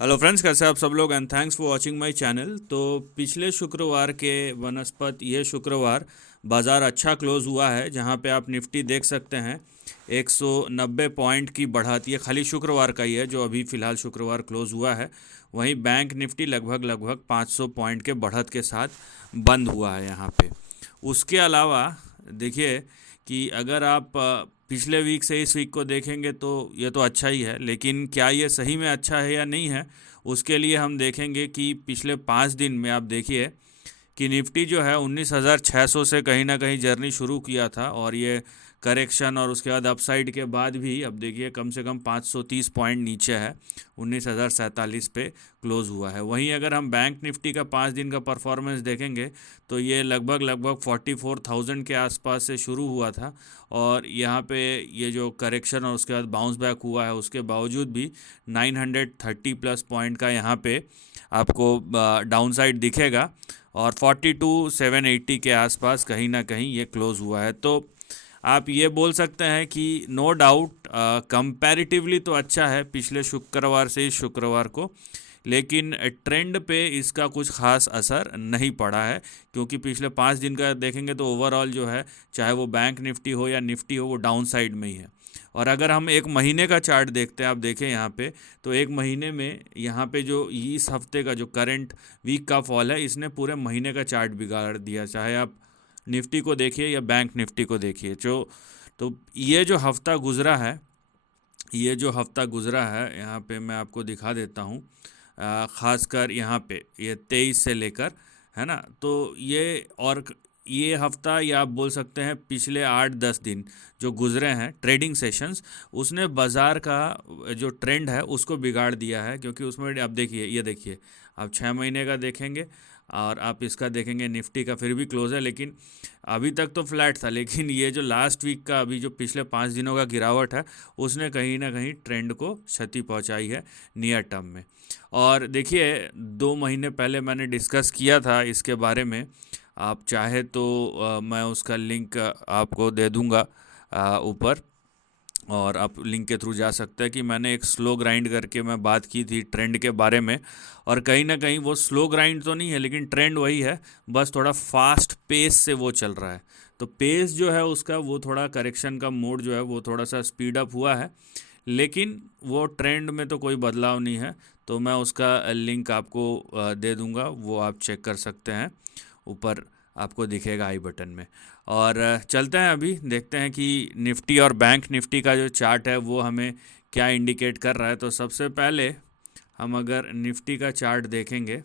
Hello friends, कैसे आप सब लोग and thanks for watching my channel. तो पिछले शुक्रवार के वनस्पत ये शुक्रवार बाज़ार अच्छा क्लोज हुआ है, जहां पे आप निफ्टी देख सकते हैं 190 पॉइंट की बढ़त। ये खाली शुक्रवार का ही है जो अभी फ़िलहाल शुक्रवार क्लोज हुआ है। वहीं बैंक निफ्टी लगभग 500 पॉइंट के बढ़त के साथ बंद हुआ है यहाँ पे। उसके अलावा देखिए कि अगर आप पिछले वीक से इस वीक को देखेंगे तो ये तो अच्छा ही है, लेकिन क्या ये सही में अच्छा है या नहीं है, उसके लिए हम देखेंगे कि पिछले 5 दिन में आप देखिए कि निफ्टी जो है 19,600 से कहीं ना कहीं जर्नी शुरू किया था, और ये करेक्शन और उसके बाद अपसाइड के बाद भी अब देखिए कम से कम 530 पॉइंट नीचे है, 19,047 पे क्लोज हुआ है। वहीं अगर हम बैंक निफ्टी का 5 दिन का परफॉर्मेंस देखेंगे तो ये लगभग 44,000 के आसपास से शुरू हुआ था, और यहाँ पे ये जो करेक्शन और उसके बाद बाउंस बैक हुआ है उसके बावजूद भी 930 प्लस पॉइंट का यहाँ पे आपको डाउन साइड दिखेगा, और 42,780 के आसपास कहीं ना कहीं ये क्लोज हुआ है। तो आप ये बोल सकते हैं कि नो डाउट कंपैरेटिवली तो अच्छा है पिछले शुक्रवार से इस शुक्रवार को, लेकिन ट्रेंड पे इसका कुछ खास असर नहीं पड़ा है, क्योंकि पिछले 5 दिन का देखेंगे तो ओवरऑल जो है, चाहे वो बैंक निफ्टी हो या निफ्टी हो, वो डाउन साइड में ही है। और अगर हम एक महीने का चार्ट देखते हैं, आप देखें यहाँ पे, तो एक महीने में यहाँ पे जो इस हफ्ते का जो करंट वीक का फॉल है, इसने पूरे महीने का चार्ट बिगाड़ दिया। चाहे आप निफ्टी को देखिए या बैंक निफ्टी को देखिए, जो तो ये जो हफ्ता गुजरा है यहाँ पे मैं आपको दिखा देता हूँ। ख़ासकर यहाँ पे ये 23 से लेकर, है ना, तो ये हफ्ता, या आप बोल सकते हैं पिछले 8-10 दिन जो गुजरे हैं ट्रेडिंग सेशंस, उसने बाज़ार का जो ट्रेंड है उसको बिगाड़ दिया है। क्योंकि उसमें आप देखिए, ये देखिए, आप 6 महीने का देखेंगे और आप इसका देखेंगे, निफ्टी का फिर भी क्लोज है, लेकिन अभी तक तो फ्लैट था, लेकिन ये जो लास्ट वीक का अभी जो पिछले 5 दिनों का गिरावट है, उसने कहीं ना कहीं ट्रेंड को क्षति पहुंचाई है नियर टर्म में। और देखिए 2 महीने पहले मैंने डिस्कस किया था इसके बारे में, आप चाहे तो मैं उसका लिंक आपको दे दूंगा ऊपर, और आप लिंक के थ्रू जा सकते हैं कि मैंने एक स्लो ग्राइंड करके मैं बात की थी ट्रेंड के बारे में। और कहीं ना कहीं वो स्लो ग्राइंड तो नहीं है, लेकिन ट्रेंड वही है, बस थोड़ा फास्ट पेस से वो चल रहा है। तो पेस जो है उसका, वो थोड़ा करेक्शन का मोड जो है वो थोड़ा सा स्पीड अप हुआ है, लेकिन वो ट्रेंड में तो कोई बदलाव नहीं है। तो मैं उसका लिंक आपको दे दूंगा, वो आप चेक कर सकते हैं, ऊपर आपको दिखेगा आई बटन में। और चलते हैं, अभी देखते हैं कि निफ्टी और बैंक निफ्टी का जो चार्ट है वो हमें क्या इंडिकेट कर रहा है। तो सबसे पहले हम अगर निफ्टी का चार्ट देखेंगे,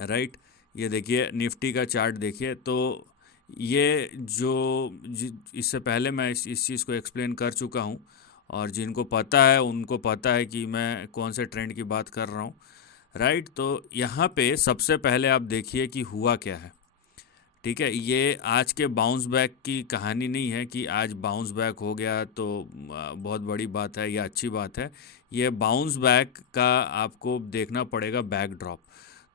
राइट, ये देखिए निफ्टी का चार्ट देखिए, तो ये इससे पहले मैं इस चीज़ को एक्सप्लेन कर चुका हूँ, और जिनको पता है उनको पता है कि मैं कौन से ट्रेंड की बात कर रहा हूँ, राइट। तो यहाँ पे सबसे पहले आप देखिए कि हुआ क्या है। ठीक है, ये आज के बाउंस बैक की कहानी नहीं है कि आज बाउंस बैक हो गया तो बहुत बड़ी बात है या अच्छी बात है। ये बाउंस बैक का आपको देखना पड़ेगा बैकड्रॉप।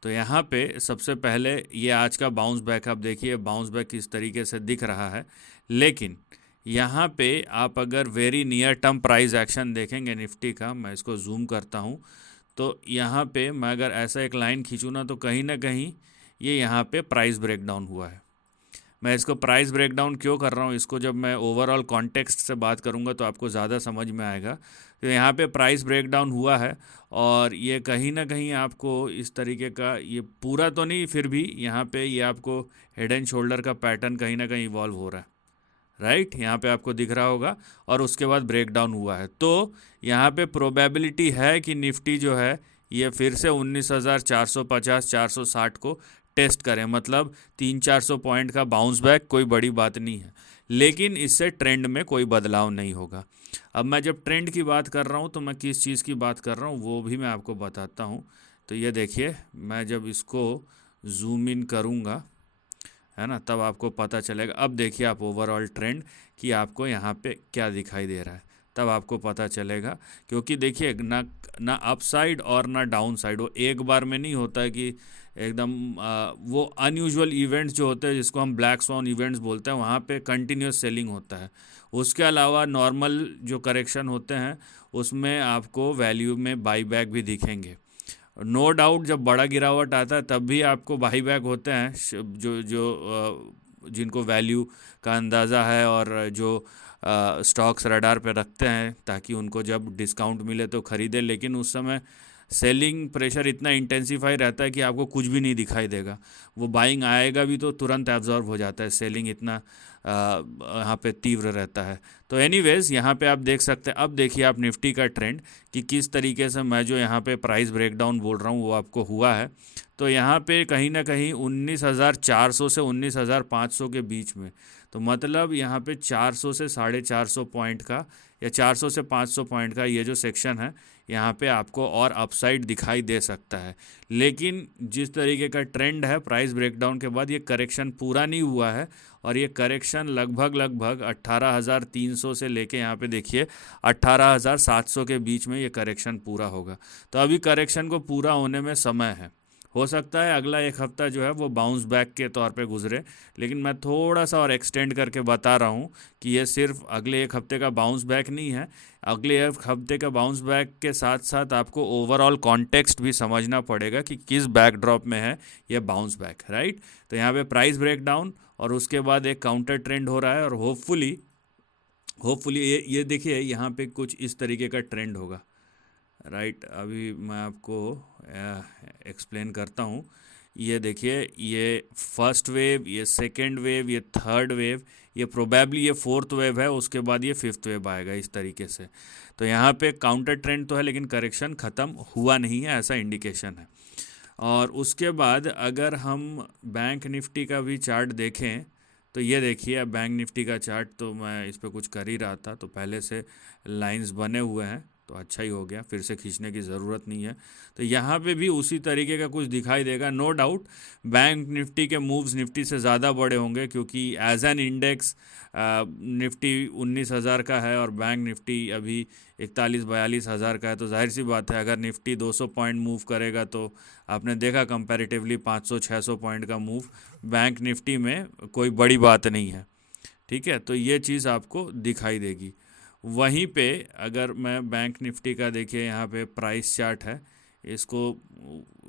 तो यहाँ पे सबसे पहले ये आज का बाउंस बैक आप देखिए, बाउंस बैक किस तरीके से दिख रहा है। लेकिन यहाँ पे आप अगर very near term price action देखेंगे निफ्टी का, मैं इसको जूम करता हूँ, तो यहाँ पे मैं अगर ऐसा एक लाइन खींचूँ ना, तो कहीं ना कहीं ये यहाँ पे प्राइस ब्रेकडाउन हुआ है। मैं इसको प्राइस ब्रेकडाउन क्यों कर रहा हूँ, इसको जब मैं ओवरऑल कॉन्टेक्स्ट से बात करूँगा तो आपको ज़्यादा समझ में आएगा। तो यहाँ पे प्राइस ब्रेकडाउन हुआ है, और ये कहीं ना कहीं आपको इस तरीके का, ये पूरा तो नहीं, फिर भी यहाँ पे ये आपको हेड एंड शोल्डर का पैटर्न कहीं ना कहीं इवॉल्व हो रहा है, राइट, यहाँ पे आपको दिख रहा होगा। और उसके बाद ब्रेकडाउन हुआ है, तो यहाँ पे प्रोबेबिलिटी है कि निफ्टी जो है ये फिर से 19,450 460 को टेस्ट करें। मतलब 300-400 पॉइंट का बाउंस बैक कोई बड़ी बात नहीं है, लेकिन इससे ट्रेंड में कोई बदलाव नहीं होगा। अब मैं जब ट्रेंड की बात कर रहा हूँ तो मैं किस चीज़ की बात कर रहा हूँ वो भी मैं आपको बताता हूँ। तो ये देखिए, मैं जब इसको जूम इन करूँगा, है ना, तब आपको पता चलेगा। अब देखिए आप ओवरऑल ट्रेंड कि आपको यहाँ पे क्या दिखाई दे रहा है, तब आपको पता चलेगा। क्योंकि देखिए ना, ना अपसाइड और ना डाउन साइड, वो एक बार में नहीं होता है कि एकदम वो अनयूजुअल इवेंट्स जो होते हैं जिसको हम ब्लैक स्वॉन इवेंट्स बोलते हैं, वहाँ पे कंटिन्यूस सेलिंग होता है। उसके अलावा नॉर्मल जो करेक्शन होते हैं उसमें आपको वैल्यू में बाई बैक भी दिखेंगे। नो डाउट जब बड़ा गिरावट आता है तब भी आपको बाई बैक होते हैं, जो जो जिनको वैल्यू का अंदाज़ा है और जो स्टॉक्स रडार पे रखते हैं ताकि उनको जब डिस्काउंट मिले तो ख़रीदें। लेकिन उस समय सेलिंग प्रेशर इतना इंटेंसिफाई रहता है कि आपको कुछ भी नहीं दिखाई देगा। वो बाइंग आएगा भी तो तुरंत एब्जॉर्ब हो जाता है, सेलिंग इतना यहाँ पे तीव्र रहता है। तो एनीवेज यहाँ पे आप देख सकते हैं। अब देखिए आप निफ्टी का ट्रेंड कि किस तरीके से मैं जो यहाँ पे प्राइस ब्रेकडाउन बोल रहा हूँ वो आपको हुआ है। तो यहाँ पे कहीं ना कहीं 19,400 से 19,500 के बीच में, तो मतलब यहाँ पे 400 से 450 पॉइंट का या 400 से 500 पॉइंट का ये जो सेक्शन है यहाँ पे आपको और अपसाइड दिखाई दे सकता है। लेकिन जिस तरीके का ट्रेंड है प्राइस ब्रेकडाउन के बाद, ये करेक्शन पूरा नहीं हुआ है और ये करेक्शन लगभग 18,300 से लेके यहाँ पे देखिए 18,700 के बीच में ये करेक्शन पूरा होगा। तो अभी करेक्शन को पूरा होने में समय है। हो सकता है अगला एक हफ़्ता जो है वो बाउंस बैक के तौर पे गुजरे, लेकिन मैं थोड़ा सा और एक्सटेंड करके बता रहा हूँ कि ये सिर्फ अगले एक हफ़्ते का बाउंस बैक नहीं है। अगले एक हफ्ते का बाउंस बैक के साथ साथ आपको ओवरऑल कॉन्टेक्स्ट भी समझना पड़ेगा कि किस बैकड्रॉप में है ये बाउंस बैक, राइट। तो यहाँ पे प्राइस ब्रेकडाउन और उसके बाद एक काउंटर ट्रेंड हो रहा है और होपफुली ये देखिए यहाँ पे कुछ इस तरीके का ट्रेंड होगा, राइट। अभी मैं आपको एक्सप्लेन करता हूँ। ये देखिए, ये फर्स्ट वेव, ये सेकेंड वेव, ये थर्ड वेव, ये प्रोबेबली ये फोर्थ वेव है, उसके बाद ये फिफ्थ वेव आएगा इस तरीके से। तो यहाँ पे काउंटर ट्रेंड तो है लेकिन करेक्शन ख़त्म हुआ नहीं है, ऐसा इंडिकेशन है। और उसके बाद अगर हम बैंक निफ्टी का भी चार्ट देखें तो ये देखिए, अब बैंक निफ्टी का चार्ट तो मैं इस पर कुछ कर ही रहा था तो पहले से लाइंस बने हुए हैं तो अच्छा ही हो गया, फिर से खींचने की ज़रूरत नहीं है। तो यहाँ पे भी उसी तरीके का कुछ दिखाई देगा। नो डाउट बैंक निफ्टी के मूव्स निफ्टी से ज़्यादा बड़े होंगे क्योंकि एज एन इंडेक्स निफ्टी 19,000 का है और बैंक निफ्टी अभी 41-42 हज़ार का है। तो जाहिर सी बात है अगर निफ्टी 200 पॉइंट मूव करेगा तो आपने देखा कंपैरेटिवली 500-600 पॉइंट का मूव बैंक निफ्टी में कोई बड़ी बात नहीं है, ठीक है। तो ये चीज़ आपको दिखाई देगी। वहीं पे अगर मैं बैंक निफ्टी का देखिए यहाँ पे प्राइस चार्ट है, इसको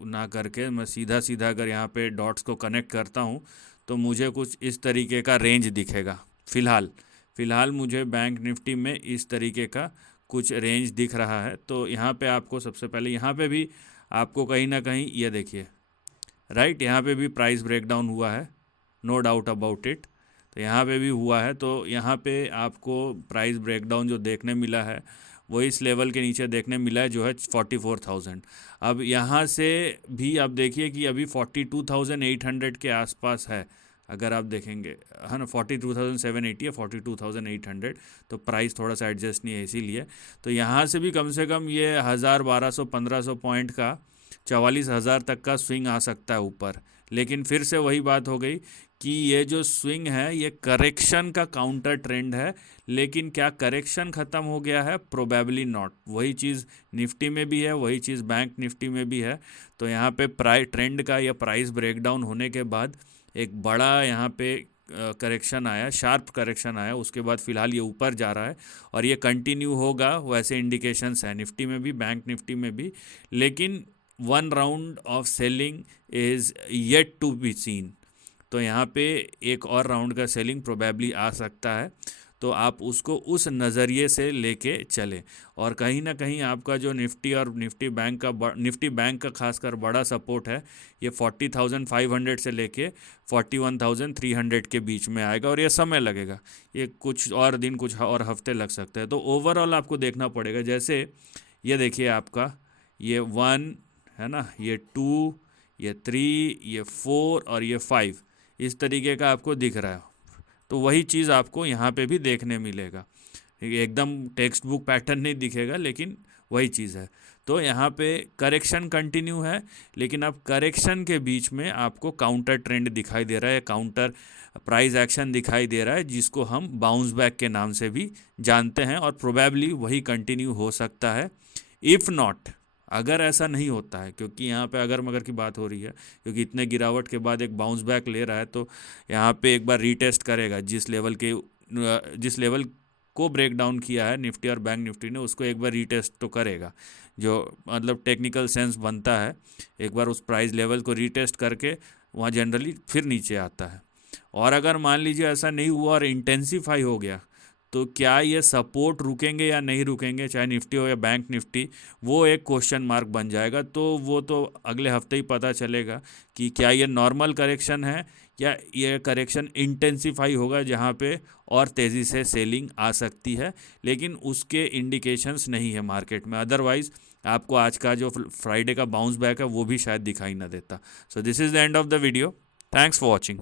ना करके मैं सीधा सीधा अगर यहाँ पे डॉट्स को कनेक्ट करता हूँ तो मुझे कुछ इस तरीके का रेंज दिखेगा। फ़िलहाल मुझे बैंक निफ्टी में इस तरीके का कुछ रेंज दिख रहा है। तो यहाँ पे आपको सबसे पहले यहाँ पे भी आपको कहीं ना कहीं ये देखिए, राइट, यहाँ पे भी प्राइस ब्रेकडाउन हुआ है, नो डाउट अबाउट इट। तो यहाँ पे भी हुआ है। तो यहाँ पे आपको प्राइस ब्रेकडाउन जो देखने मिला है वो इस लेवल के नीचे देखने मिला है जो है 44,000। अब यहाँ से भी आप देखिए कि अभी 42,800 के आसपास है। अगर आप देखेंगे है ना 42,780 या 42,800, तो प्राइस थोड़ा सा एडजस्ट नहीं है इसीलिए। तो यहाँ से भी कम से कम ये 1,000, 1,200-1,500 पॉइंट का 44,000 तक का स्विंग आ सकता है ऊपर। लेकिन फिर से वही बात हो गई कि ये जो स्विंग है ये करेक्शन का काउंटर ट्रेंड है। लेकिन क्या करेक्शन ख़त्म हो गया है? Probably not. वही चीज़ निफ्टी में भी है, वही चीज़ बैंक निफ्टी में भी है। तो यहाँ पे प्राइस ट्रेंड का या प्राइस ब्रेकडाउन होने के बाद एक बड़ा यहाँ पे करेक्शन आया, शार्प करेक्शन आया, उसके बाद फ़िलहाल ये ऊपर जा रहा है और ये कंटिन्यू होगा, वैसे इंडिकेशंस हैं निफ्टी में भी बैंक निफ्टी में भी। लेकिन one round of selling is yet to be seen. तो यहाँ पे एक और राउंड का सेलिंग प्रोबेबली आ सकता है। तो आप उसको उस नज़रिए से लेके चलें। और कहीं ना कहीं आपका जो निफ्टी और निफ्टी बैंक का खासकर बड़ा सपोर्ट है ये 40,500 से लेके 41,300 के बीच में आएगा और ये समय लगेगा, ये कुछ और दिन, कुछ और हफ्ते लग सकते हैं। तो ओवरऑल आपको देखना पड़ेगा। जैसे ये देखिए आपका ये 1 है ना, ये 2, ये 3, ये 4 और ये 5 इस तरीके का आपको दिख रहा है। तो वही चीज़ आपको यहाँ पे भी देखने मिलेगा। एकदम टेक्स्ट बुक पैटर्न नहीं दिखेगा लेकिन वही चीज़ है। तो यहाँ पे करेक्शन कंटिन्यू है लेकिन अब करेक्शन के बीच में आपको काउंटर ट्रेंड दिखाई दे रहा है, काउंटर प्राइस एक्शन दिखाई दे रहा है जिसको हम बाउंस बैक के नाम से भी जानते हैं और प्रोबेबली वही कंटिन्यू हो सकता है। इफ़ नॉट, अगर ऐसा नहीं होता है, क्योंकि यहाँ पे अगर मगर की बात हो रही है, क्योंकि इतने गिरावट के बाद एक बाउंस बैक ले रहा है तो यहाँ पे एक बार रीटेस्ट करेगा जिस लेवल को ब्रेक डाउन किया है निफ्टी और बैंक निफ्टी ने, उसको एक बार रीटेस्ट तो करेगा। जो मतलब टेक्निकल सेंस बनता है, एक बार उस प्राइस लेवल को रीटेस्ट करके वहाँ जनरली फिर नीचे आता है। और अगर मान लीजिए ऐसा नहीं हुआ और इंटेंसिफाई हो गया, तो क्या ये सपोर्ट रुकेंगे या नहीं रुकेंगे, चाहे निफ्टी हो या बैंक निफ्टी, वो एक क्वेश्चन मार्क बन जाएगा। तो वो तो अगले हफ्ते ही पता चलेगा कि क्या ये नॉर्मल करेक्शन है या ये करेक्शन इंटेंसिफाई होगा जहाँ पे और तेज़ी से सेलिंग आ सकती है। लेकिन उसके इंडिकेशंस नहीं है मार्केट में, अदरवाइज़ आपको आज का जो फ्राइडे का बाउंस बैक है वो भी शायद दिखाई ना देता। So this is the end of the video. Thanks for watching.